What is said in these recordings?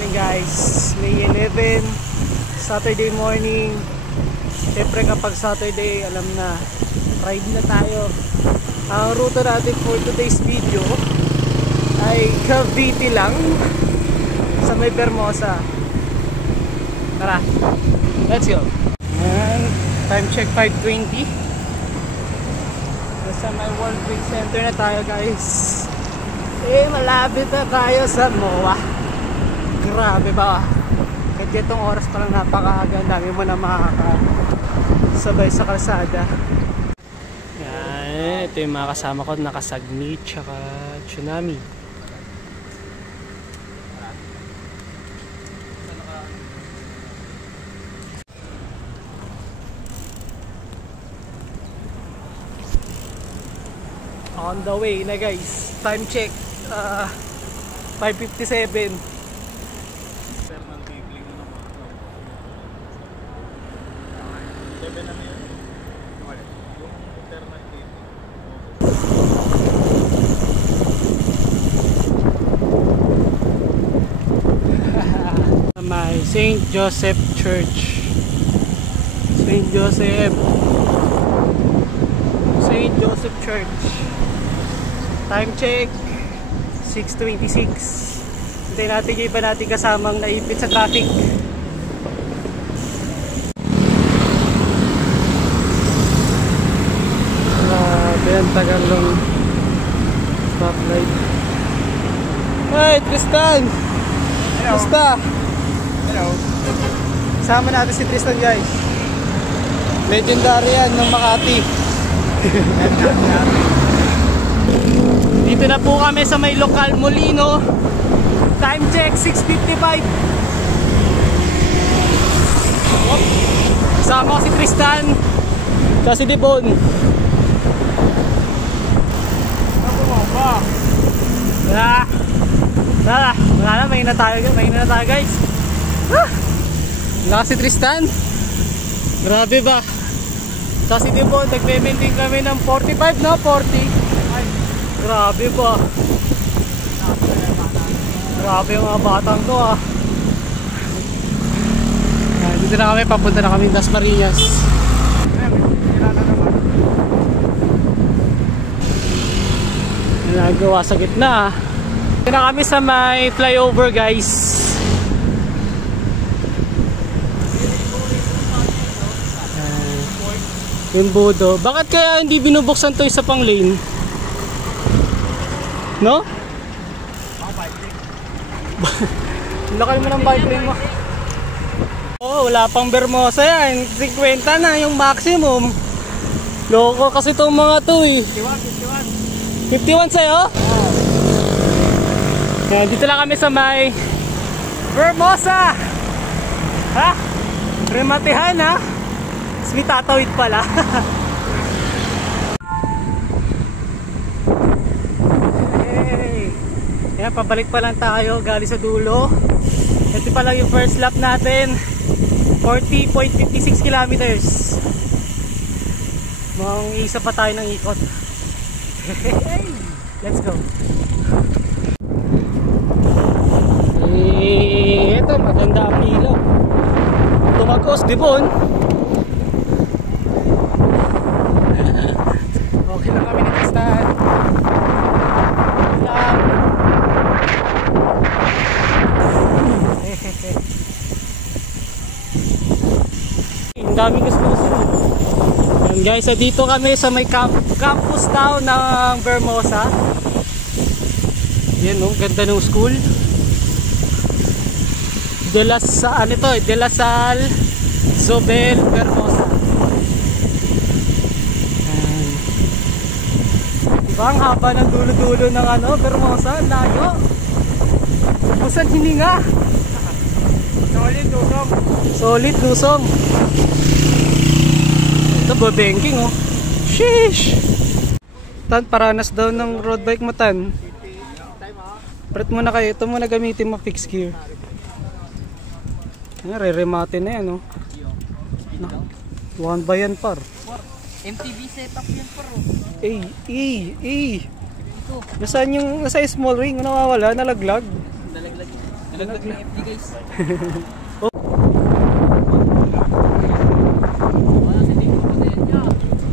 morning guys. May 11, Saturday morning. Siyempre kapag Saturday, alam na, ride na tayo. Ang ruta natin for today's video ay Cavite lang sa may Vermosa. Tara, let's go. And time check 5:20. Nasa may World Trade Center na tayo guys. Malapit na tayo sa MOA. Grabe ba? Kahit itong oras pa lang napakaaga, dami mo na makakasabay sa kalsada. Yan, ito yung mga kasama ko, nakasagni tsaka tsunami. On the way na guys. Time check 5:57. May St. Joseph Church. St. Joseph Church. Time check 6:26. Hintayin natin yung iba natin kasamang naipit sa traffic. Grabe, ang tagal ng stoplight. Hey Tristan! Hello. Basta! Hello. Kasama natin si Tristan guys. Legendary yan ng Makati. Dito na po kami sa may Local Molino. Time check 6:55. Kasama ko si Tristan at si Debon. Wala na, may na tayo guys. Wala si Tristan. Grabe ba? At si Debon, nagme-maintain kami ng 45 na 40. Grabe ba? Grabe yung mga batang to ah. Dito na kami, papunta na kami Las Marinas. Nagawa sa gitna ah. Dito na kami sa may flyover guys. Yung Budo. Bakit kaya hindi binubuksan to isa pang lane? No? Lakal mo ng bike lane mo. Oh, wala pang Vermosa yan. 50 na yung maximum. Loko kasi itong mga to eh. 51 sa'yo? Yan, dito lang kami sa may Vermosa. Ha? Rematihan ha? May tatawid pala. Ayan, pabalik pa lang tayo galing sa dulo. Ito pa lang yung first lap natin. 40.56 kilometers. Mukhang isa pa tayo ng ikot. Let's go. Ito, maganda ang ilaw. Tumagos, Debon. Okay lang kami ni Tristan. Ang daming gusto. Yan guys, so dito kami sa may campus town ng Vermosa. Yan oh, ganda ng school. De La Salle Zobel Vermosa. Diba ang haba ng dulo-dulo ng Vermosa, layo. Busan hininga. Solid lusong. Ito babenking oh. Sheesh. Tan, paranas daw ng road bike mo tan. Pret muna kayo. Ito muna gamitin mo fixed gear. Re-remate na yan oh. One by yan par. MTV setup yan par oh. Nasaan yung small ring? Nawawala? Nalaglag? Dagdag ng FD guys.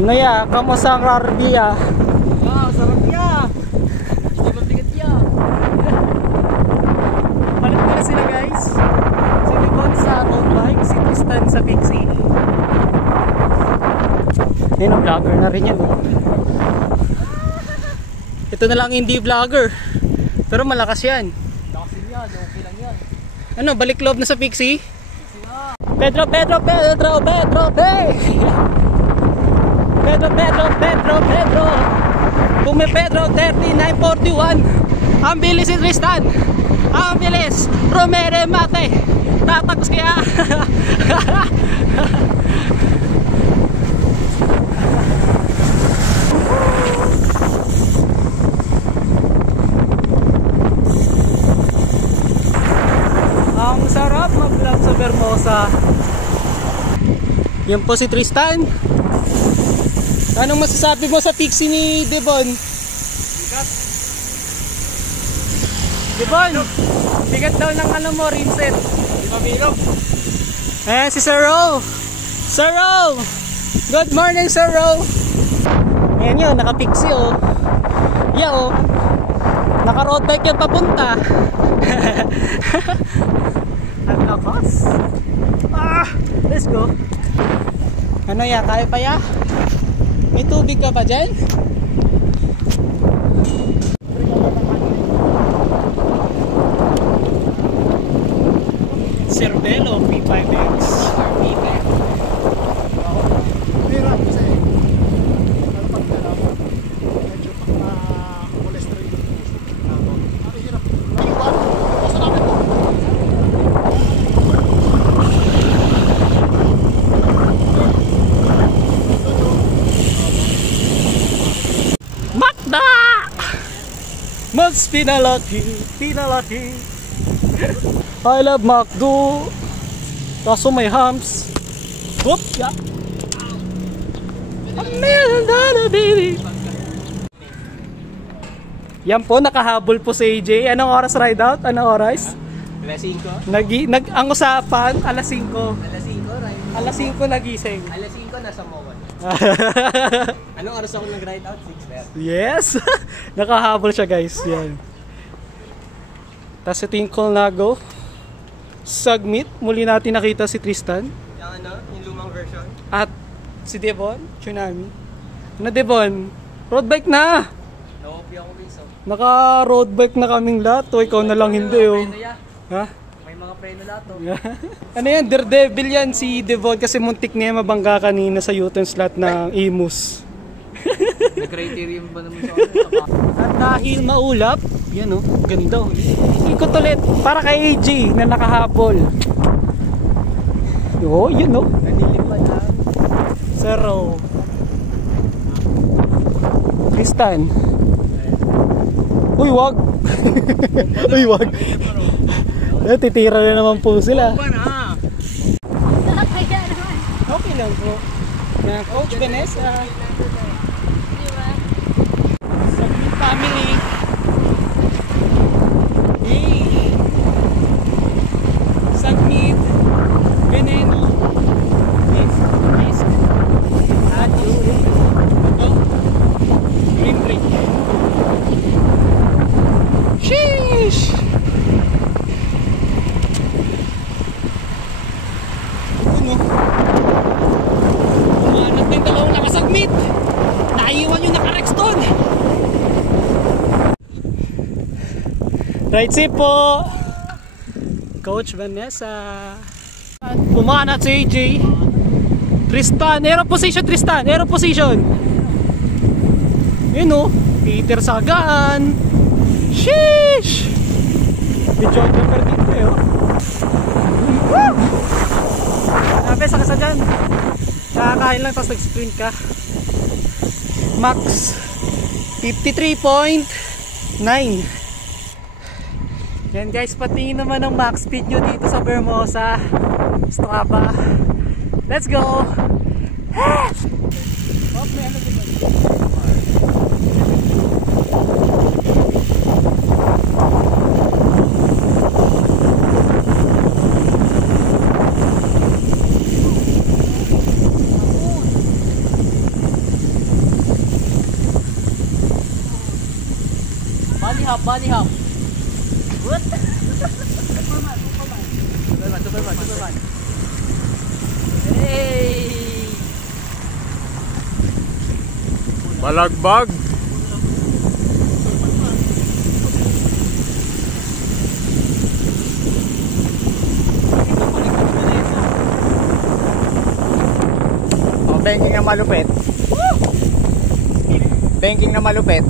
Ano ya? Kamusta ang Rarbia? Wow, sarap ya. Hindi mabigat ya. Palit ko na sila guys. Si Devon sa road bike, si Tristan sa Pixie. Ayun, ang vlogger na rin yan. Ito na lang hindi vlogger. Pero malakas yan. Lakasin yan, okay lang yan. Ano, balik loob na sa Pixie? Pedro, Pedro, Pedro, Pedro, hey! Pedro, Pedro, Pedro, Pedro. Kung may Pedro 3941, ang bilis si Tristan. Ang bilis. Romere mate. Tatagos kaya. Ang sarap mag-vlog sa Vermosa. Yan po si Tristan. Anong masasabi mo sa Pixie ni Devon? Bigat. Devon, bigat daw ng ano mo, rinset. Hindi mabilog. Eh, si Sir Ro. Sir Ro! Good morning, Sir Ro! Ayan yun, naka-Pixie oh. Yeah oh. Naka-road bike yung papunta. Ang lakas. Let's go. Ano ya, kaya pa ya? May tubig ka ba dyan? Cervelo P5X. Pira kasi pag dalaw medyo pag cholesterol yung puso. Ang hirap. Iwan. Basta namin to. Makda! Mas pinalaki, pinalaki. I love McDo. Kaso may hams. Whoop! Yeah. $1,000,000 baby. Yan po, nakahabol po si AJ. Anong oras ride out? Anong oras? Alas 5. Ang usapan, alas 5. Alas 5, right? Alas 5 nagising. Alas 5, nasa Mokon. Anong oras ako nag-ride out? 6 Yes! Nakahabol siya guys. Yan. Tapos ito yung Colnago. Submit. Muli natin nakita si Tristan. Yung ano? Yung lumang version? At si Devon. Tsunami. Ano Devon? Road bike na! Na-OP ako guys. Naka road bike na kaming lahat. O ikaw na lang hindi oh. Ha? May mga preno lahat oh. Ano yan? Daredevil yan si Devon kasi muntik niya mabangga kanina sa U-turn slot ng Imus. Nag-criterium ba naman sa akin? At dahil maulap, yan oh, ganda oh. Ikot ulit para kay AJ na nakahabol. Oh, yun oh. Nanilipad lang. Zero. Tristan. Uy, wag. Uy, wag. Titira na naman po sila. na! Okay lang po. Na Coach Vanessa. Submit family. Hey. Submit. Veneno. Yes. Yes. Adyo. Ito. Green break. Sheesh. Ano? Umanap na yung dalawang nakasubmit. Naiwan yung naka-rex doon. Right safe po. Coach Vanessa. Pumanat si AJ. Tristan. Aero position Tristan. Aero position. Yun o. Peter Sagaan. Sheesh. Video jumper dito eh oh. Woo! Sabi sa kasa dyan. Nakakain lang tapos nag-sprint ka. Max 53.9. Yan guys, patingin naman ng max speed nyo dito sa Vermosa. Gusto ka ba? Let's go! Ah! Oh, may ano dito? bunny hop. What? Superman. Hey! Balagbag. Oh, banking na malupit. Banking na malupit.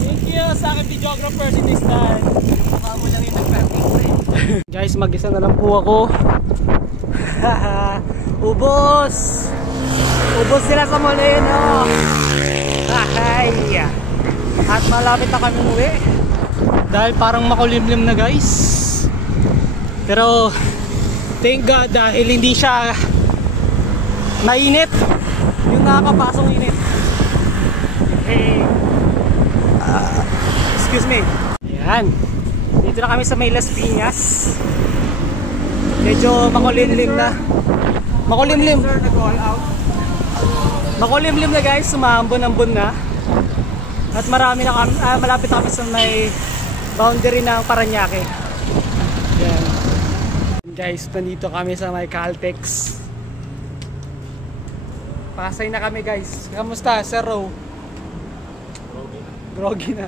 Thank you sa aking videographer si Tristan. Mukha mo lang yung nag-parking pre. Guys, mag-isa na lang po ako. Ubos! Ubos sila sa mall na yun, oh! Ay! At malapit na kami uwi. Dahil parang makulimlim na, guys. Pero thank God dahil hindi siya mainit. Yung nakakapasong init. Hey. Excuse me. Ayan. Dito na kami sa may Las Piñas. Medyo makulimlim na. Makulimlim. Makulimlim na, guys. Sumambon-ambon na. At marami na kami, malapit na kami sa may boundary ng Parañaque. Ayan. Guys, nandito kami sa may Caltex. Pasay na kami, guys. Kamusta, Sir Row? Groggy na.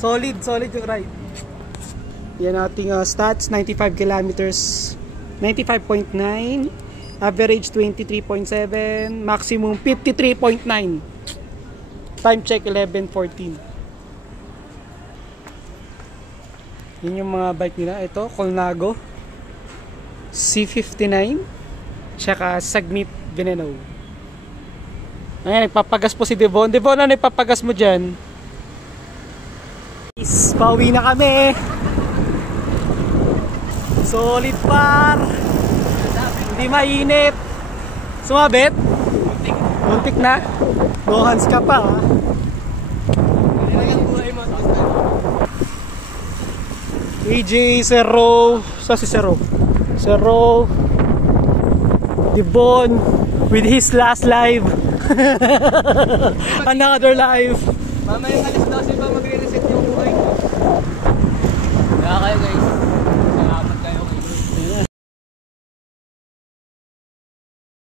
Solid yung ride. Yan ating stats, 95 kilometers, 95.9, average 23.7, maximum 53.9. Time check 11:14. Yun yung mga bike nila. Ito, Colnago C59 tsaka Sagmit Veneno. Ayan, nagpapagas po si Devon. Devon, ano nagpapagas mo dyan? Pauwi na kami. Solid par. Hindi mainit. Sumabit? Muntik na. No hands ka pa, ha? AJ, Cerro. Sa si Cerro? Cerro Devon with his last live. Another live. Mamaya alas 12 pa magre